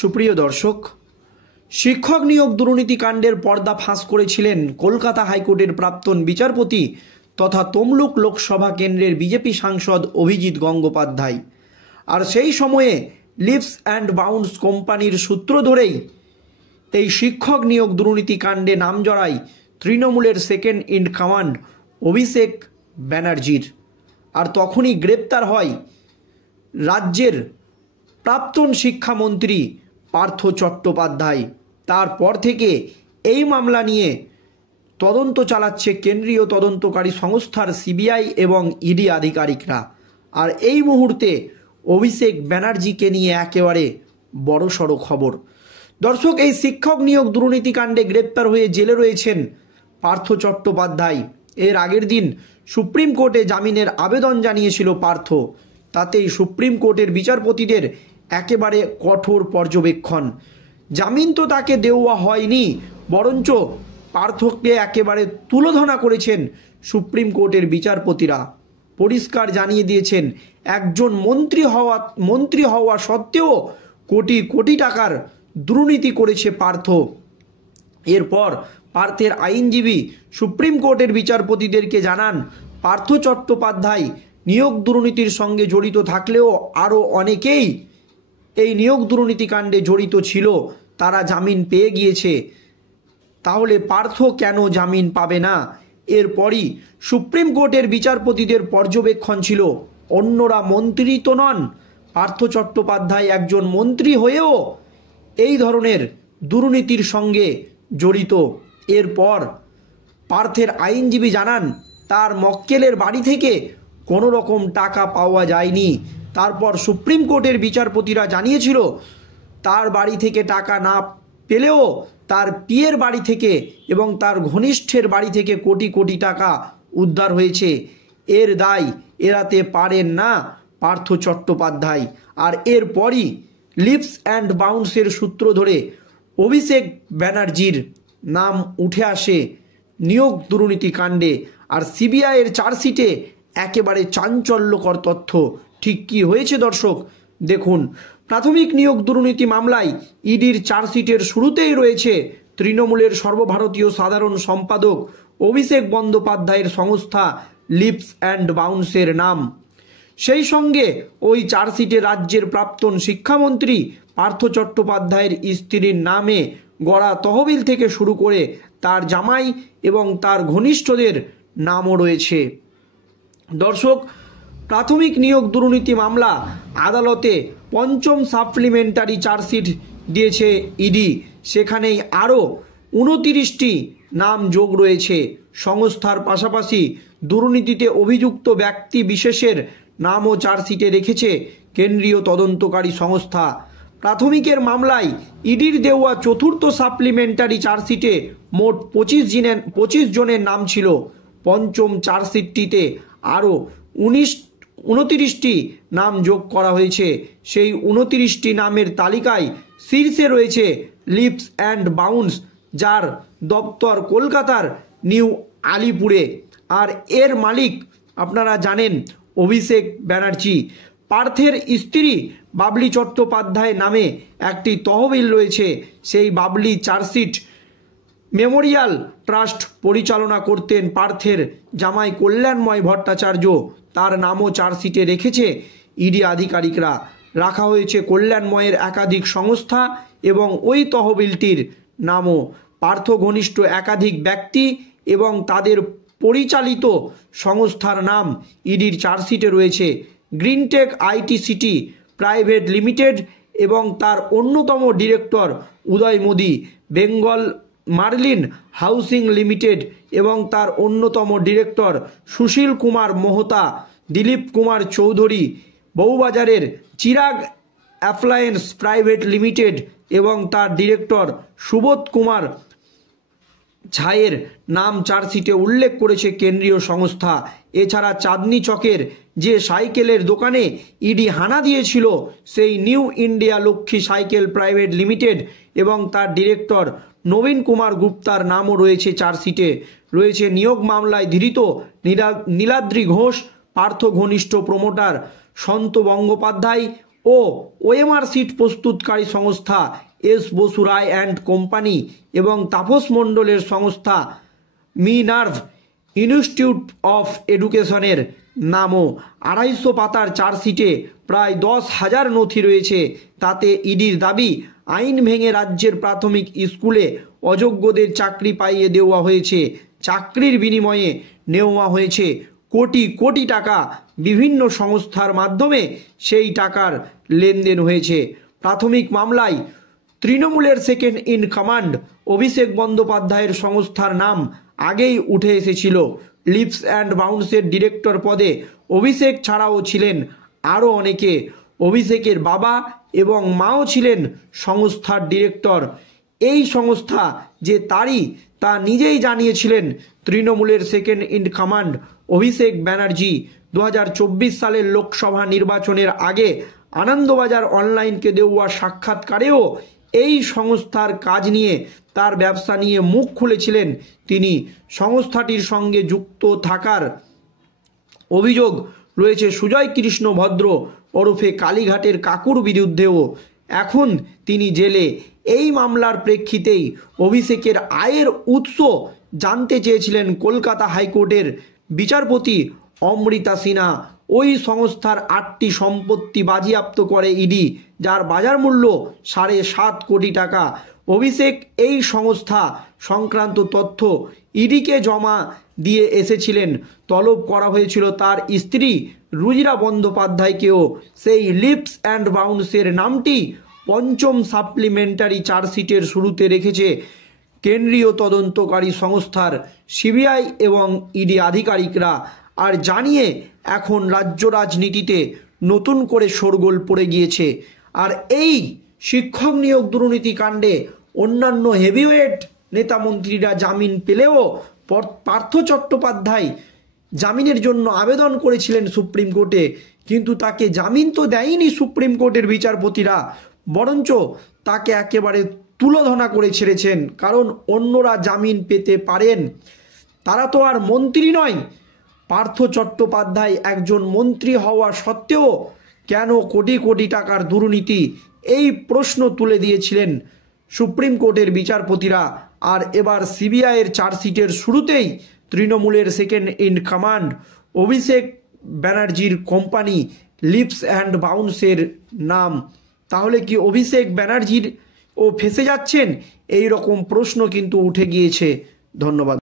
সুপ্রিয় দর্শক, শিক্ষক নিয়োগ দুর্নীতিকাণ্ডের পর্দা ফাঁস করেছিলেন কলকাতা হাইকোর্টের প্রাক্তন বিচারপতি তথা তমলুক লোকসভা কেন্দ্রের বিজেপি সাংসদ অভিজিৎ গঙ্গোপাধ্যায়। আর সেই সময়ে লিপস অ্যান্ড বাউন্স কোম্পানির সূত্র ধরেই এই শিক্ষক নিয়োগ দুর্নীতিকাণ্ডে নাম জড়ায় তৃণমূলের সেকেন্ড ইন কমান্ড অভিষেক ব্যানার্জির। আর তখনই গ্রেপ্তার হয় রাজ্যের প্রাক্তন শিক্ষামন্ত্রী পার্থ চট্টোপাধ্যায়। তারপর থেকে এই মামলা নিয়ে তদন্ত চালাচ্ছে কেন্দ্রীয় তদন্তকারী সংস্থার সিবিআই এবং ইডি আধিকারিকরা। আর এই মুহূর্তে অভিষেক ব্যানার্জিকে নিয়ে একেবারে বড়সড় খবর। দর্শক, এই শিক্ষক নিয়োগ দুর্নীতিকাণ্ডে গ্রেপ্তার হয়ে জেলে রয়েছেন পার্থ চট্টোপাধ্যায়। এর আগের দিন সুপ্রিম কোর্টে জামিনের আবেদন জানিয়েছিল পার্থ। তাতেই সুপ্রিম কোর্টের বিচারপতিদের একেবারে কঠোর পর্যবেক্ষণ। জামিন তো তাকে দেওয়া হয়নি, বরঞ্চ পার্থকে একেবারে তুলোধনা করেছেন সুপ্রিম কোর্টের বিচারপতিরা। পরিষ্কার জানিয়ে দিয়েছেন একজন মন্ত্রী হওয়া সত্ত্বেও কোটি কোটি টাকার দুর্নীতি করেছে পার্থ। এরপর পার্থের আইনজীবী সুপ্রিম কোর্টের বিচারপতিদেরকে জানান পার্থ চট্টোপাধ্যায় নিয়োগ দুর্নীতির সঙ্গে জড়িত থাকলেও আরও অনেকেই এই নিয়োগ দুর্নীতিকাণ্ডে জড়িত ছিল, তারা জামিন পেয়ে গিয়েছে। তাহলে পার্থ কেন জামিন পাবে না? এরপরই সুপ্রিম কোর্টের বিচারপতিদের পর্যবেক্ষণ ছিল অন্যরা মন্ত্রী তো নন, পার্থ চট্টোপাধ্যায় একজন মন্ত্রী হয়েও এই ধরনের দুর্নীতির সঙ্গে জড়িত। এরপর পার্থের আইনজীবী জানান তার মক্কেলের বাড়ি থেকে কোনো রকম টাকা পাওয়া যায়নি। তারপর সুপ্রিম কোর্টের বিচারপতিরা জানিয়েছিল তার বাড়ি থেকে টাকা না পেলেও তার পিয়ের বাড়ি থেকে এবং তার ঘনিষ্ঠের বাড়ি থেকে কোটি কোটি টাকা উদ্ধার হয়েছে। এর দায় এড়াতে পারেন না পার্থ চট্টোপাধ্যায়। আর এরপরই লিপস অ্যান্ড বাউন্সের সূত্র ধরে অভিষেক ব্যানার্জির নাম উঠে আসে নিয়োগ দুর্নীতিকাণ্ডে। আর সিবিআইয়ের চার্জশিটে একেবারে চাঞ্চল্যকর তথ্য। ঠিক কী হয়েছে দর্শক দেখুন। প্রাথমিক নিয়োগ দুর্নীতি মামলায় ইডির চার্জশিটের শুরুতেই রয়েছে তৃণমূলের সর্বভারতীয় সাধারণ সম্পাদক অভিষেক বন্দ্যোপাধ্যায়ের সংস্থা লিপস অ্যান্ড বাউন্সের নাম। সেই সঙ্গে ওই চার্জশিটে রাজ্যের প্রাক্তন শিক্ষামন্ত্রী পার্থ চট্টোপাধ্যায়ের স্ত্রীর নামে গড়া তহবিল থেকে শুরু করে তার জামাই এবং তার ঘনিষ্ঠদের নামও রয়েছে। দর্শক, প্রাথমিক নিয়োগ দুর্নীতি মামলা আদালতে পঞ্চম সাপ্লিমেন্টারি চার্জশিট দিয়েছে ইডি। সেখানেই আরও 29টি নাম যোগ রয়েছে। সংস্থার পাশাপাশি দুর্নীতিতে অভিযুক্ত ব্যক্তি বিশেষের নামও চার্জশিটে রেখেছে কেন্দ্রীয় তদন্তকারী সংস্থা। প্রাথমিকের মামলায় ইডির দেওয়া চতুর্থ সাপ্লিমেন্টারি চার্জশিটে মোট 25 জনের নাম ছিল। পঞ্চম চার্জশিটটিতে আরও 29টি নাম যোগ করা হয়েছে। সেই 29টি নামের তালিকায় শীর্ষে রয়েছে লিপস অ্যান্ড বাউন্স, যার দপ্তর কলকাতার নিউ আলিপুরে। আর এর মালিক আপনারা জানেন অভিষেক ব্যানার্জি। পার্থের স্ত্রী বাবলি চট্টোপাধ্যায় নামে একটি তহবিল রয়েছে। সেই বাবলি চার্জশিট মেমোরিয়াল ট্রাস্ট পরিচালনা করতেন পার্থের জামাই কল্যাণময় ভট্টাচার্য। তার নামও চার্জশিটে রেখেছে ইডি আধিকারিকরা। রাখা হয়েছে কল্যাণময়ের একাধিক সংস্থা এবং ওই তহবিলটির নামও। পার্থ ঘনিষ্ঠ একাধিক ব্যক্তি এবং তাদের পরিচালিত সংস্থার নাম ইডির চার্জশিটে রয়েছে। Greentech IT city private limited এবং তার অন্যতম director Uday Modi, Bengal Marlin housing limited এবং তার অন্যতম ডিরেক্টর সুশীল কুমার মোহতা, দিলীপ কুমার চৌধুরী, বউবাজারের চিরাগ অ্যাপ্লায়েন্স প্রাইভেট লিমিটেড এবং তার ডিরেক্টর সুবোধ কুমার ঝায়ের নাম চার্জশিটে উল্লেখ করেছে কেন্দ্রীয় সংস্থা। এছাড়া চাঁদনি চকের যে সাইকেলের দোকানে ইডি হানা দিয়েছিল সেই new India Lakshmi cycle private limited এবং তার ডিরেক্টর নবীন কুমার গুপ্তার নামও রয়েছে চার্জশিটে। রয়েছে নিয়োগ মামলায় ধৃত নীলাদ্রি ঘোষ, পার্থ ঘনিষ্ঠ প্রমোটার সন্ত গঙ্গোপাধ্যায় ও ওএমআর সিট প্রস্তুতকারী সংস্থা S Basu Roy and company এবং তাপস মণ্ডলের সংস্থা মিনার্ভ ইনস্টিটিউট অফ এডুকেশনের নামও 250 পাতার চার্জশিটে প্রায় 10,000 নথি রয়েছে। তাতে ইডির দাবি আইন ভেঙে রাজ্যের প্রাথমিক স্কুলে অযোগ্যদের চাকরি পাইয়ে দেওয়া হয়েছে। চাকরির বিনিময়ে নেওয়া হয়েছে কোটি কোটি টাকা। বিভিন্ন সংস্থার মাধ্যমে সেই টাকার লেনদেন হয়েছে। প্রাথমিক মামলায় তৃণমূলের সেকেন্ড ইন কমান্ড অভিষেক বন্দ্যোপাধ্যায়ের সংস্থার নাম আগেই উঠে এসেছিল। লিপস অ্যান্ড বাউন্সের ডিরেক্টর পদে অভিষেক ছাড়াও ছিলেন আরও অনেকে। অভিষেকের বাবা এবং মাও ছিলেন সংস্থার ডিরেক্টর। এই সংস্থা যে তারই তা নিজেই জানিয়েছিলেন তৃণমূলের second in command Abhishek Banerjee. 2024 সালের লোকসভা নির্বাচনের আগে আনন্দবাজার অনলাইনকে দেওয়া সাক্ষাৎকারেও এই সংস্থার কাজ নিয়ে, তার ব্যবসা নিয়ে মুখ খুলেছিলেন তিনি। সংস্থাটির সঙ্গে যুক্ত থাকার অভিযোগ রয়েছে সুজয় কৃষ্ণ ভদ্র ওরফে কালীঘাটের কাকুর বিরুদ্ধেও। এখন তিনি জেলে। এই মামলার প্রেক্ষিতেই অভিষেকের আয়ের উৎস জানতে চেয়েছিলেন কলকাতা হাইকোর্টের বিচারপতি অমৃতা সিনহা। ওই সংস্থার 8টি সম্পত্তি বাজেয়াপ্ত করে ইডি, যার বাজার মূল্য 7.5 কোটি টাকা। অভিষেক এই সংস্থা সংক্রান্ত তথ্য ইডিকে জমা দিয়ে এসেছিলেন। তলব করা হয়েছিল তার স্ত্রী রুজিরা বন্দ্যোপাধ্যায়কেও। সেই লিপস অ্যান্ড বাউন্সের নামটি পঞ্চম সাপ্লিমেন্টারি চার্জশিটের শুরুতে রেখেছে কেন্দ্রীয় তদন্তকারী সংস্থার সিবিআই এবং ইডি আধিকারিকরা। আর জানিয়ে এখন রাজ্য রাজনীতিতে নতুন করে শোরগোল পড়ে গিয়েছে। আর এই শিক্ষক নিয়োগ দুর্নীতি কাণ্ডে অন্যান্য হেভিওয়েট নেতামন্ত্রীরা জামিন পেলেও পার্থ চট্টোপাধ্যায় জামিনের জন্য আবেদন করেছিলেন সুপ্রিম কোর্টে, কিন্তু তাকে জামিন তো দেয়নি সুপ্রিম কোর্টের বিচারপতিরা, বরঞ্চ তাকে একেবারে তুলোধনা করে ছেড়েছেন। কারণ অন্যরা জামিন পেতে পারেন, তারা তো আর মন্ত্রী নয়। পার্থ চট্টোপাধ্যায় একজন মন্ত্রী হওয়া সত্ত্বেও কেন কোটি কোটি টাকার দুর্নীতি, এই প্রশ্ন তুলে দিয়েছিলেন সুপ্রিম কোর্টের বিচারপতিরা। আর এবার সিবিআইয়ের চার্জশিটের শুরুতেই তৃণমূলের সেকেন্ড ইন কমান্ড অভিষেক ব্যানার্জির কোম্পানি লিপস অ্যান্ড বাউন্সের নাম। তাহলে কি অভিষেক ব্যানার্জির ও ফেঁসে যাচ্ছেন? এই রকম প্রশ্ন কিন্তু উঠে গিয়েছে। ধন্যবাদ।